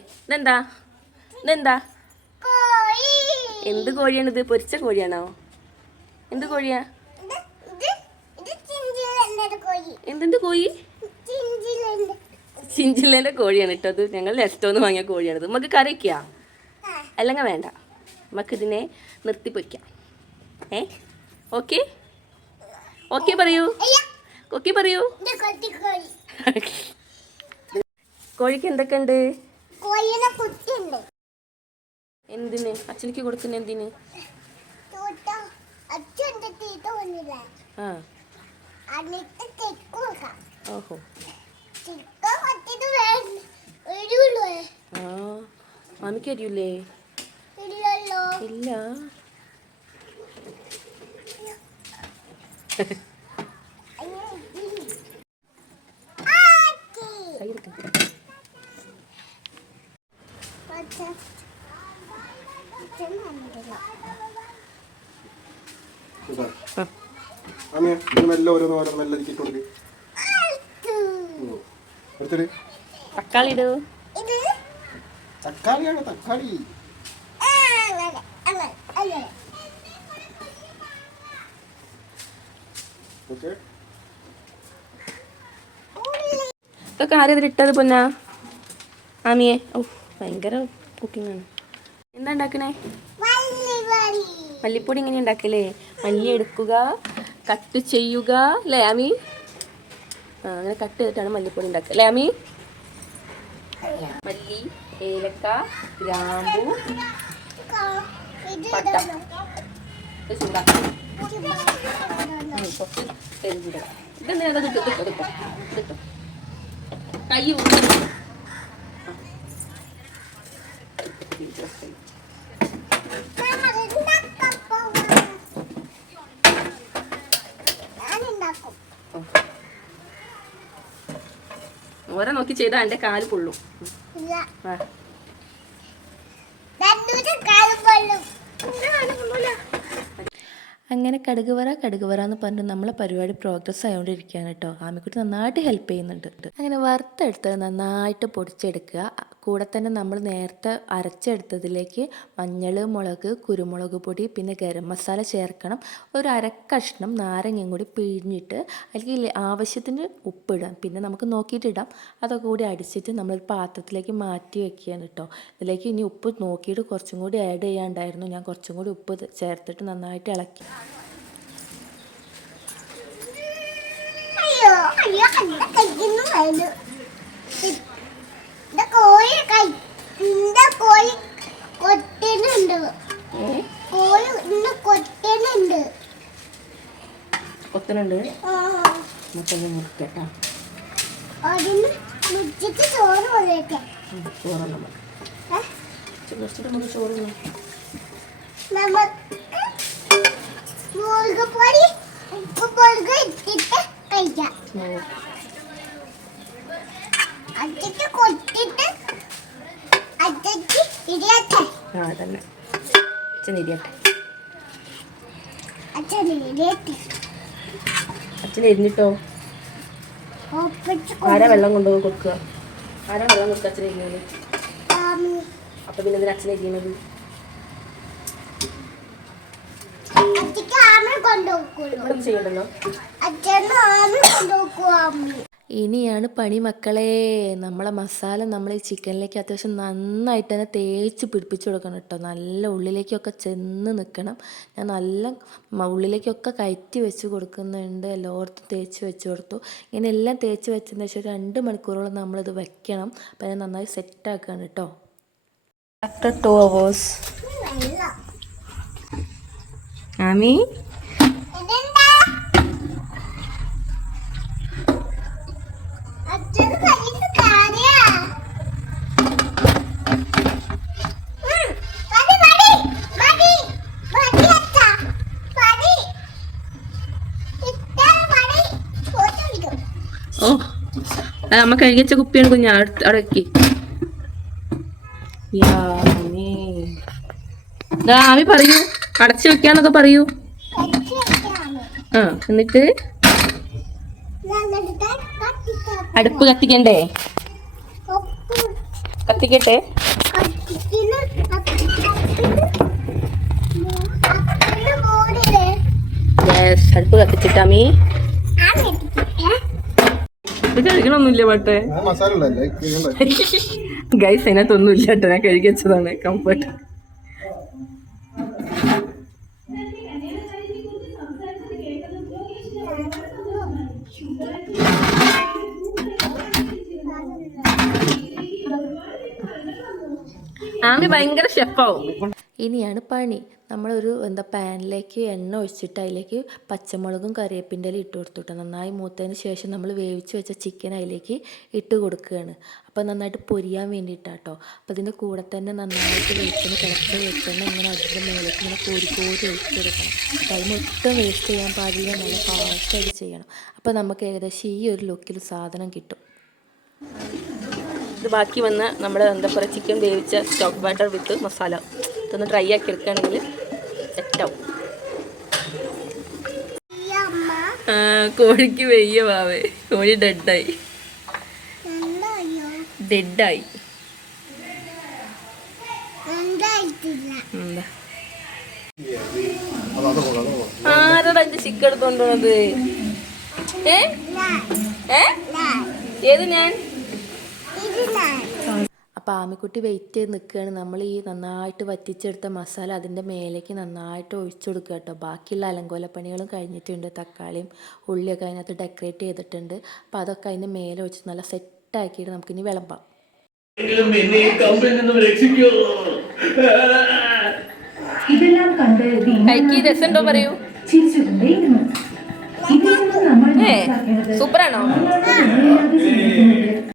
ഇതെന്താ ഇതെന്താ എന്ത് കോഴിയാണിത്? പൊരിച്ച കോഴിയാണോ? എന്ത് കോഴിയാ? എന്തെന്ത് കോഴി? ചിഞ്ചിലേന്റെ കോഴിയാണ് ഇട്ടത്. ഞങ്ങൾ നെസ്റ്റോന്ന് വാങ്ങിയ കോഴിയാണിത്. നമുക്ക് കറിയ്ക്കാ അല്ലെങ്കിൽ വേണ്ട, നമുക്ക് ഇതിനെ നിർത്തി പൊയ്ക്കാം. ഓക്കെ ഓക്കെ പറയൂ, ഓക്കെ പറയൂ. കോഴിക്ക് എന്തൊക്കെ ഉണ്ട്? എന്തിന് അച്ഛനിക്ക് കൊടുക്കുന്ന? എന്തിന്? ഓഹോ, മാമിക്ക് അറിയൂലേ? ഇല്ല. തക്കാളി ഇടൂ. തക്കാളിയാണ് തക്കാളി. ഇതൊക്കെ ആരും ഇതിലിട്ടത് പൊന്നാ? ആമിയെ, ഓ ഭയങ്കര കുക്കിംഗ് ആണ്. എന്താ ഉണ്ടാക്കണേ? മല്ലിപ്പൊടി ഇങ്ങനെ ഉണ്ടാക്കല്ലേ? മല്ലി എടുക്കുക, കട്ട് ചെയ്യുക അല്ലേ ആമി? അങ്ങനെ കട്ട് ചെയ്തിട്ടാണ് മല്ലിപ്പൊടി ഉണ്ടാക്കുക അല്ലേ ആമി? മല്ലി, ഏലക്ക, ഗ്രാമ്പു, പട്ട ചൂടാക്കി ഇതെന്താ കിട്ടും കൈ ഓരോ നോക്കി ചെയ്താ എന്റെ കാല് പൊള്ളും. അങ്ങനെ കടുക് വറ എന്ന് പറഞ്ഞിട്ട് നമ്മളെ പരിപാടി പ്രോഗ്രസ് ആയതുകൊണ്ടിരിക്കുകയാണ് കേട്ടോ. ആമിക്കുട്ടി നന്നായിട്ട് ഹെൽപ്പ് ചെയ്യുന്നുണ്ട്. അങ്ങനെ വറുത്തെടുത്തത് നന്നായിട്ട് പൊടിച്ചെടുക്കുക. കൂടെ തന്നെ നമ്മൾ നേരത്തെ അരച്ചെടുത്തതിലേക്ക് മഞ്ഞൾ, മുളക്, കുരുമുളക് പൊടി, പിന്നെ ഗരം മസാല ചേർക്കണം. ഒരു അരക്കഷ്ണം നാരങ്ങയും കൂടി പിഴിഞ്ഞിട്ട് അല്ലെങ്കിൽ ആവശ്യത്തിന് ഉപ്പിടാം. പിന്നെ നമുക്ക് നോക്കിയിട്ടിടാം. അതൊക്കെ കൂടി അടിച്ചിട്ട് നമ്മളൊരു പാത്രത്തിലേക്ക് മാറ്റി വെക്കുകയാണ് കേട്ടോ. ഇതിലേക്ക് ഇനി ഉപ്പ് നോക്കിയിട്ട് കുറച്ചും കൂടി ആഡ് ചെയ്യാണ്ടായിരുന്നു. ഞാൻ കുറച്ചും കൂടി ഉപ്പ് ചേർത്തിട്ട് നന്നായിട്ട് ഇളക്കി. കൊത്തനുണ്ട് മുറിക്കട്ടോ. ചോറ് തന്നെ അച്ഛൻ എരിഞ്ഞിട്ടോ. ആരാ വെള്ളം കൊണ്ടുപോയി കൊടുക്കുക? ആരാ വെള്ളം കൊടുക്കുക അച്ഛൻ എരിഞ്ഞത്? അപ്പൊ പിന്നെ എന്തിനാ അച്ഛൻ എരിയുന്നത്? ചെയ്യണ്ടല്ലോ. ഇനിയാണ് പണി മക്കളെ. നമ്മളെ മസാല നമ്മൾ ഈ ചിക്കനിലേക്ക് അത്യാവശ്യം നന്നായിട്ട് തന്നെ തേച്ച് പിടിപ്പിച്ച് കൊടുക്കണം കേട്ടോ. നല്ല ഉള്ളിലേക്കൊക്കെ ചെന്ന് നിൽക്കണം. ഞാൻ നല്ല ഉള്ളിലേക്കൊക്കെ കയറ്റി വെച്ച് കൊടുക്കുന്നുണ്ട്. എല്ലായിടത്തും തേച്ച് വെച്ച് കൊടുത്തു. ഇങ്ങനെ എല്ലാം തേച്ച് വെച്ചതിന് ശേഷം 2 മണിക്കൂറോളം നമ്മളിത് വെക്കണം. അപ്പം ഞാൻ നന്നായി സെറ്റാക്കുകയാണ് കേട്ടോ. ആഫ്റ്റർ 2 hours ആമി അമ്മ കഴുകിച്ച കുപ്പിയാണ് കുഞ്ഞ അവിടെ വെക്കി. ആമി പറയൂ, അടച്ചു വെക്കാന്നൊക്കെ പറയൂ. എന്നിട്ട് അടുപ്പ് കത്തിക്കണ്ടേ? കത്തിക്കട്ടെ. അടുപ്പ് കത്തിച്ചിട്ടാമീ കഴിക്കണമൊന്നുമില്ല പാട്ടെ. ഗൈസ് അതിനകത്തൊന്നുമില്ല കേട്ടോ, ഞാൻ കഴുകി വെച്ചതാണ്. കംഫർട്ട് ആമി ഭയങ്കര ഷെഫാവും. ഇനിയാണ് പണി. നമ്മളൊരു പാനിലേക്ക് എണ്ണ ഒഴിച്ചിട്ട് അതിലേക്ക് പച്ചമുളകും കറിവേപ്പിൻ്റെ ഇല ഇട്ട് കൊടുത്തിട്ട് നന്നായി മൂത്തതിന് ശേഷം നമ്മൾ വേവിച്ച് വെച്ച ചിക്കൻ അതിലേക്ക് ഇട്ട് കൊടുക്കുകയാണ്. അപ്പോൾ നന്നായിട്ട് പൊരിയാൻ വേണ്ടിയിട്ടാട്ടോ. അപ്പോൾ ഇതിൻ്റെ കൂടെ തന്നെ നന്നായിട്ട് വെളിച്ചെണ്ണ തിളച്ച വെളിച്ചെണ്ണ ഇങ്ങനെ അതിൻ്റെ മേലേക്ക് ഇങ്ങനെ കോരി ഒഴിച്ചെടുക്കണം. അപ്പോൾ അതിന് ഒട്ടും വേസ്റ്റ് ചെയ്യാൻ പാടില്ല, നല്ല ഫാസ്റ്റായിട്ട് ചെയ്യണം. അപ്പോൾ നമുക്ക് ഏകദേശം ഈ ഒരു ലുക്കിൽ സാധനം കിട്ടും. ഇത് ബാക്കി വന്ന് നമ്മുടെ ചിക്കൻ വേവിച്ച സ്റ്റോക്ക് ബാറ്റർ വിത്ത് മസാല ഇതൊന്ന് ഡ്രൈ ആക്കി എടുക്കുകയാണെങ്കിൽ സെറ്റാവും. കോഴിക്ക് വെയ്യ വാവേ, കോഴി ഡെഡായി. ആരാടാ എന്റെ ചിക്കൻ എടുത്തോണ്ടത്? ഏത് ഞാൻ? അപ്പോൾ ആമിക്കുട്ടി വെയിറ്റ് ചെയ്ത് നിൽക്കുകയാണ്. നമ്മൾ ഈ നന്നായിട്ട് വറ്റിച്ചെടുത്ത മസാല അതിൻ്റെ മേലേക്ക് നന്നായിട്ട് ഒഴിച്ചു കൊടുക്കുക കേട്ടോ. ബാക്കിയുള്ള അലങ്കോലപ്പണികളും കഴിഞ്ഞിട്ടുണ്ട്. തക്കാളിയും ഉള്ളിയൊക്കെ അതിനകത്ത് ഡെക്കറേറ്റ് ചെയ്തിട്ടുണ്ട്. അപ്പോൾ അതൊക്കെ അതിൻ്റെ മേലെ ഒഴിച്ച് നല്ല സെറ്റാക്കിയിട്ട് നമുക്കിനി വിളമ്പാം. രസമുണ്ടോ പറയൂ? സൂപ്പറാണോ?